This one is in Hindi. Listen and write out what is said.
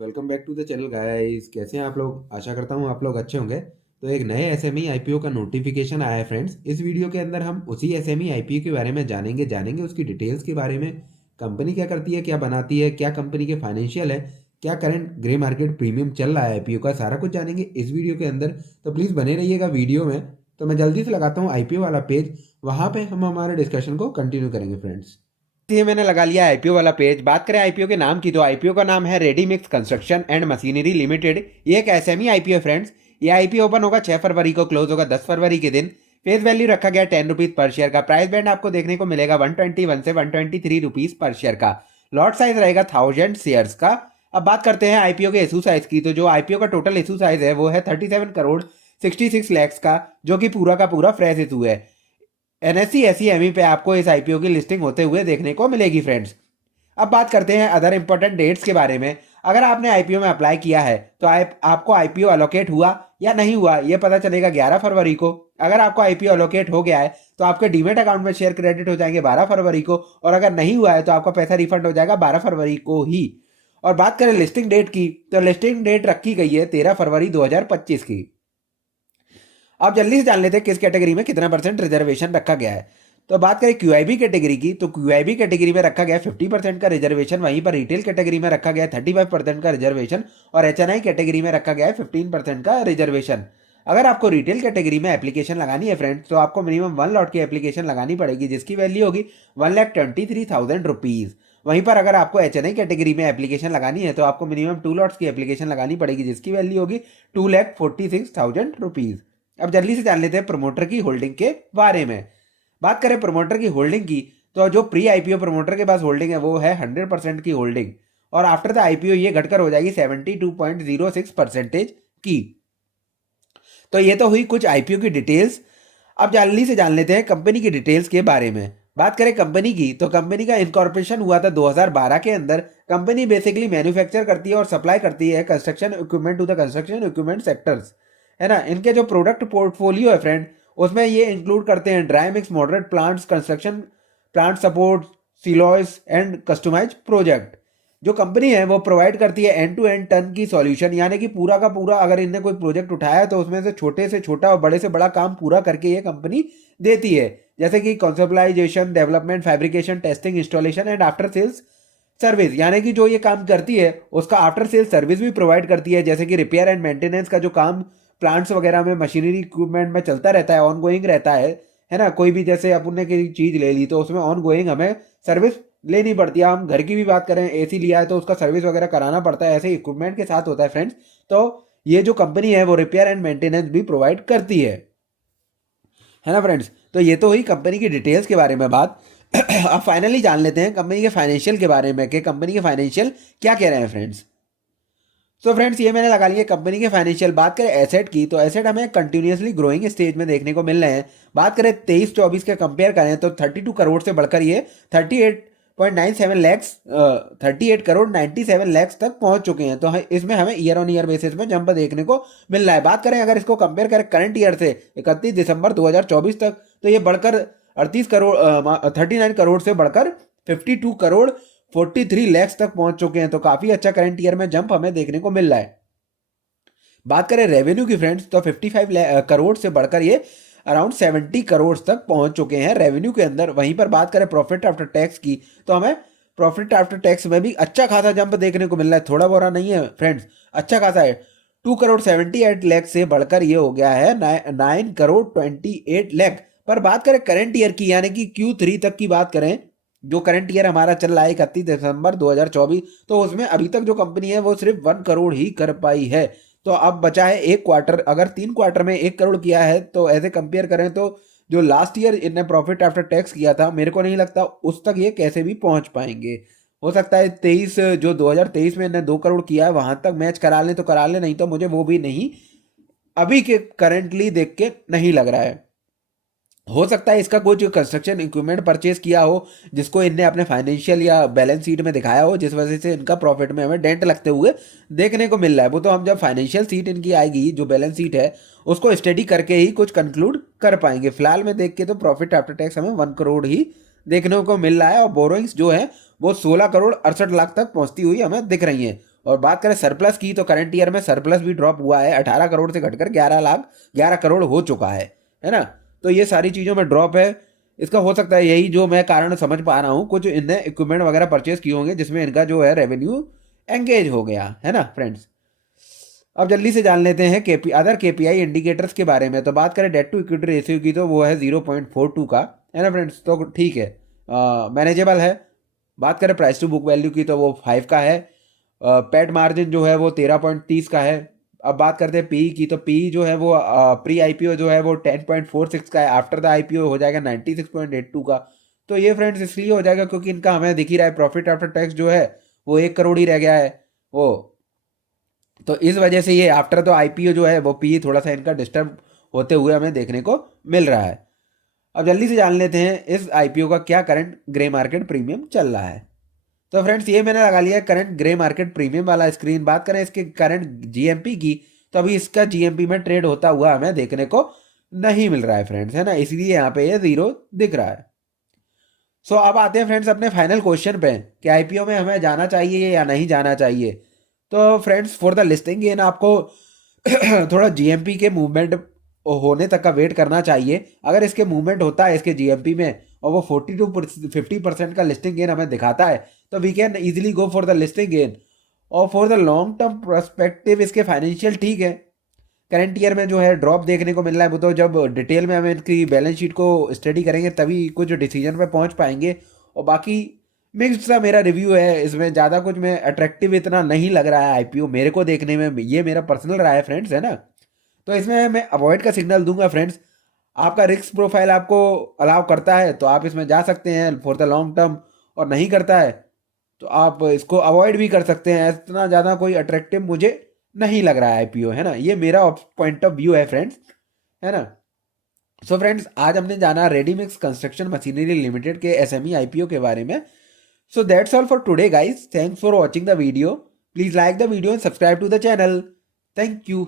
Welcome back to the channel guys. कैसे हैं आप लोग? आशा करता हूं आप लोग अच्छे होंगे। तो एक नए एसएमई आईपीओ का नोटिफिकेशन आया है फ्रेंड्स। इस वीडियो के अंदर हम उसी एसएमई आईपीओ के बारे में जानेंगे उसकी डिटेल्स के बारे में। कंपनी क्या करती है, क्या बनाती है, क्या कंपनी के फाइनेंशियल है, क्या करंट ग्रे मार्केट प्रीमियम चल रहा है आईपीओ का, सारा कुछ जानेंगे इस वीडियो के अंदर। तो प्लीज़ बने रहिएगा वीडियो में। तो मैं जल्दी से लगाता हूँ आईपीओ वाला पेज, वहाँ पे हम हमारे डिस्कशन को कंटिन्यू करेंगे फ्रेंड्स। ये मैंने लगा लिया आईपीओ वाला पेज। बात करें आईपीओ के नाम की, तो आईपीओ का नाम है ready mix construction and machinery limited. ये एक एसएमई आईपीओ फ्रेंड्स। ये आईपीओ ओपन होगा 6 फरवरी को, क्लोज होगा 10 फरवरी के दिन। फेस वैल्यू रखा गया 10 रुपीज पर शेयर का। प्राइस बैंड आपको देखने को मिलेगा 121 से 123 रुपीज पर शेयर का। लॉट साइज रहेगा 1000 शेयर्स का। अब बात करते हैं आईपीओ के इशू साइज की, तो जो आईपीओ का टोटल इशू साइज है वो है 37 करोड़ 66 लैक्स का, जो कि पूरा का पूरा फ्रेश इशू है। एनएससी एसईएमई पे आपको इस आईपीओ की लिस्टिंग होते हुए देखने को मिलेगी फ्रेंड्स। अब बात करते हैं अदर इंपॉर्टेंट डेट्स के बारे में। अगर आपने आईपीओ में अप्लाई किया है तो आपको आईपीओ अलोकेट हुआ या नहीं हुआ ये पता चलेगा 11 फरवरी को। अगर आपको आईपीओ अलोकेट हो गया है तो आपके डीमेट अकाउंट में शेयर क्रेडिट हो जाएंगे 12 फरवरी को, और अगर नहीं हुआ है तो आपका पैसा रिफंड हो जाएगा 12 फरवरी को ही। और बात करें लिस्टिंग डेट की, तो लिस्टिंग डेट रखी गई है 13 फरवरी 2025 की। अब जल्दी से जान लेते हैं किस कैटेगरी में कितना परसेंट रिजर्वेशन रखा गया है। तो बात करें क्यूआईबी कैटेगरी की, तो क्यूआईबी कैटेगरी में रखा गया 50% का रिजर्वेशन, वहीं पर रिटेल कैटेगरी में रखा गया 35% का रिजर्वेशन, और एचएनआई कैटेगरी में रखा गया है 15% का रिजर्वेशन। अगर आपको रिटेल कैटेगरी में एप्लीकेशन लगानी है फ्रेंड्स, तो आपको मिनिमम 1 लॉट की एप्लीकेशन लगानी पड़ेगी, जिसकी वैल्यू होगी 1,23,000 रुपीज़। वहीं पर अगर आपको एचएनआई कैटेगरी में एप्लीकेशन लगानी है तो आपको मिनिमम 2 लॉट्स की एप्लीकेशन लगानी पड़ेगी, जिसकी वैल्यू होगी 2,46,000 रुपीज़। अब जल्दी से जान लेते हैं प्रमोटर की होल्डिंग के बारे में। बात करें प्रमोटर की होल्डिंग की, तो जो प्री आईपीओ प्रमोटर के पास होल्डिंग है वो है 100% की होल्डिंग, और आफ्टर द आईपीओ ये घटकर हो जाएगी 72.06% की। तो ये तो हुई कुछ आईपीओ की डिटेल्स। अब जल्दी से जान लेते हैं कंपनी की डिटेल्स के बारे में। बात करें कंपनी की, तो कंपनी का इनकॉर्पोरेशन हुआ था 2012 के अंदर। कंपनी बेसिकली मैन्युफैक्चर करती है और सप्लाई करती है construction equipment to the construction equipment sectors, है ना। इनके जो प्रोडक्ट पोर्टफोलियो है फ्रेंड, उसमें ये इंक्लूड करते हैं dry mix moderate plants, construction plant support, silos and customise project. जो कंपनी है वो प्रोवाइड करती है end to end turnkey solution, यानी कि पूरा का पूरा अगर इनने कोई प्रोजेक्ट उठाया है तो उसमें से छोटा और बड़े से बड़ा काम पूरा करके ये कंपनी देती है, जैसे कि conceptualisation, development, fabrication, testing, installation and after sales service. यानी कि जो ये काम करती है उसका आफ्टर सेल्स सर्विस भी प्रोवाइड करती है, जैसे कि रिपेयर एंड मेंटेनेंस का जो काम प्लांट्स वगैरह में मशीनरी इक्विपमेंट में चलता रहता है, ऑन गोइंग रहता है ना। कोई भी जैसे अपन ने कोई चीज़ ले ली तो उसमें ऑन गोइंग हमें सर्विस लेनी पड़ती है। हम घर की भी बात करें, एसी लिया है तो उसका सर्विस वगैरह कराना पड़ता है, ऐसे इक्विपमेंट के साथ होता है फ्रेंड्स। तो ये जो कंपनी है वो रिपेयर एंड मेंटेनेंस भी प्रोवाइड करती है ना फ्रेंड्स। तो ये तो हुई कंपनी की डिटेल्स के बारे में बात। अब फाइनली जान लेते हैं कंपनी के फाइनेंशियल के बारे में कि कंपनी के फाइनेंशियल क्या कह रहे हैं फ्रेंड्स। तो फ्रेंड्स ये मैंने लगा लिया कंपनी के फाइनेंशियल। बात करें एसेट की, तो एसेट हमें कंटिन्यूसली ग्रोइंग स्टेज में देखने को मिल रहे हैं। बात करें 23-24 के कंपेयर करें तो 32 करोड़ से बढ़कर ये 38.97 लैक्स 38 करोड़ 97 लैक्स तक पहुंच चुके हैं। तो इसमें हमें ईयर ऑन ईयर बेसिस में जंप देखने को मिल रहा है। बात करें अगर इसको कंपेयर करें करंट ईयर से 31 दिसंबर 2024 तक, तो ये बढ़कर 39 करोड़ से बढ़कर 52 करोड़ 43 लैक्स तक पहुंच चुके हैं। तो काफी अच्छा करंट ईयर में जंप हमें देखने को मिल रहा है। बात करें रेवेन्यू की फ्रेंड्स, तो 55 करोड़ से बढ़कर ये अराउंड 70 करोड़ तक पहुंच चुके हैं रेवेन्यू के अंदर। वहीं पर बात करें प्रॉफिट आफ्टर टैक्स की, तो हमें प्रॉफिट आफ्टर टैक्स में भी अच्छा खासा जंप देखने को मिल रहा है। थोड़ा बोरा नहीं है फ्रेंड्स, अच्छा खासा है। 2 करोड़ 78 लैख से बढ़कर ये हो गया है 9 करोड़ 28 लैख। पर बात करें करंट ईयर की, यानी कि Q3 तक की बात करें, जो करंट ईयर हमारा चल रहा है 31 दिसंबर 2024, तो उसमें अभी तक जो कंपनी है वो सिर्फ 1 करोड़ ही कर पाई है। तो अब बचा है एक क्वार्टर। अगर 3 क्वार्टर में 1 करोड़ किया है तो ऐसे कंपेयर करें तो जो लास्ट ईयर इनने प्रॉफिट आफ्टर टैक्स किया था, मेरे को नहीं लगता उस तक ये कैसे भी पहुंच पाएंगे। हो सकता है 23 जो 2023 में इन्हें 2 करोड़ किया है वहां तक मैच करा लें तो करा लें, नहीं तो मुझे वो भी नहीं अभी के करंटली देख के नहीं लग रहा है। हो सकता है इसका कुछ कंस्ट्रक्शन इक्विपमेंट परचेज किया हो जिसको इनने अपने फाइनेंशियल या बैलेंस शीट में दिखाया हो, जिस वजह से इनका प्रॉफिट में हमें डेंट लगते हुए देखने को मिल रहा है। वो तो हम जब फाइनेंशियल शीट इनकी आएगी, जो बैलेंस शीट है उसको स्टडी करके ही कुछ कंक्लूड कर पाएंगे। फिलहाल में देख के तो प्रॉफिट आफ्टर टैक्स हमें 1 करोड़ ही देखने को मिल रहा है, और बोरोइंग्स जो है वो 16 करोड़ 68 लाख तक पहुंचती हुई हमें दिख रही है। और बात करें सरप्लस की, तो करंट ईयर में सरप्लस भी ड्रॉप हुआ है, 18 करोड़ से घटकर 11 करोड़ हो चुका है ना। तो ये सारी चीज़ों में ड्रॉप है। इसका हो सकता है यही जो मैं कारण समझ पा रहा हूँ, कुछ इनने इक्विपमेंट वगैरह परचेज किए होंगे जिसमें इनका जो है रेवेन्यू एंगेज हो गया है ना फ्रेंड्स। अब जल्दी से जान लेते हैं अदर केपीआई इंडिकेटर्स के बारे में। तो बात करें डेट टू इक्विटी रेशियो की, तो वो है 0.42 का, है ना फ्रेंड्स, तो ठीक है, मैनेजेबल है। बात करें प्राइस टू बुक वैल्यू की, तो वो 5 का है। पेट मार्जिन जो है वो 13.30 का है। अब बात करते हैं पी की, तो पी जो है वो प्री आईपीओ जो है वो 10.46 का है, आफ्टर द आईपीओ हो जाएगा 96.82 का। तो ये फ्रेंड्स इसलिए हो जाएगा क्योंकि इनका हमें दिख ही रहा है प्रॉफिट आफ्टर टैक्स जो है वो 1 करोड़ ही रह गया है वो। तो इस वजह से ये आफ्टर द आईपीओ जो है वो पी थोड़ा सा इनका डिस्टर्ब होते हुए हमें देखने को मिल रहा है। अब जल्दी से जान लेते हैं इस आईपीओ का क्या करंट ग्रे मार्केट प्रीमियम चल रहा है। तो फ्रेंड्स ये मैंने लगा लिया है करंट ग्रे मार्केट प्रीमियम वाला स्क्रीन। बात करें इसके करंट जीएमपी की, तो अभी इसका जीएमपी में ट्रेड होता हुआ हमें देखने को नहीं मिल रहा है फ्रेंड्स, है ना, इसलिए यहाँ पे ये 0 दिख रहा है। सो अब आते हैं फ्रेंड्स अपने फाइनल क्वेश्चन पे कि आईपीओ में हमें जाना चाहिए या नहीं जाना चाहिए। तो friends for the listing gain आपको थोड़ा जीएमपी के मूवमेंट होने तक का वेट करना चाहिए। अगर इसके मूवमेंट होता है इसके जीएमपी में और वो 40 to 50% का लिस्टिंग गेन हमें दिखाता है, तो we can easily go for the listing gain. और for the long term perspective इसके फाइनेंशियल ठीक है। करंट ईयर में जो है ड्रॉप देखने को मिल रहा है, वो तो जब डिटेल में हम इनकी बैलेंस शीट को स्टडी करेंगे तभी कुछ डिसीजन पे पहुंच पाएंगे। और बाकी मिक्स्ड सा मेरा रिव्यू है, इसमें ज़्यादा कुछ में अट्रैक्टिव इतना नहीं लग रहा है आईपीओ मेरे को देखने में, ये मेरा पर्सनल राय है फ्रेंड्स, है ना। तो इसमें मैं अवॉइड का सिग्नल दूंगा फ्रेंड्स। आपका रिस्क प्रोफाइल आपको अलाउ करता है तो आप इसमें जा सकते हैं फॉर द लॉन्ग टर्म, और नहीं करता है तो आप इसको अवॉइड भी कर सकते हैं। इतना ज़्यादा कोई अट्रैक्टिव मुझे नहीं लग रहा है आईपीओ, है ना, ये मेरा पॉइंट ऑफ व्यू है फ्रेंड्स, है ना। सो फ्रेंड्स आज हमने जाना रेडीमिक्स कंस्ट्रक्शन मशीनरी लिमिटेड के एसएमई आईपीओ के बारे में। So that's all for today guys. Thanks for watching the video. Please like the video and subscribe to the channel. Thank you.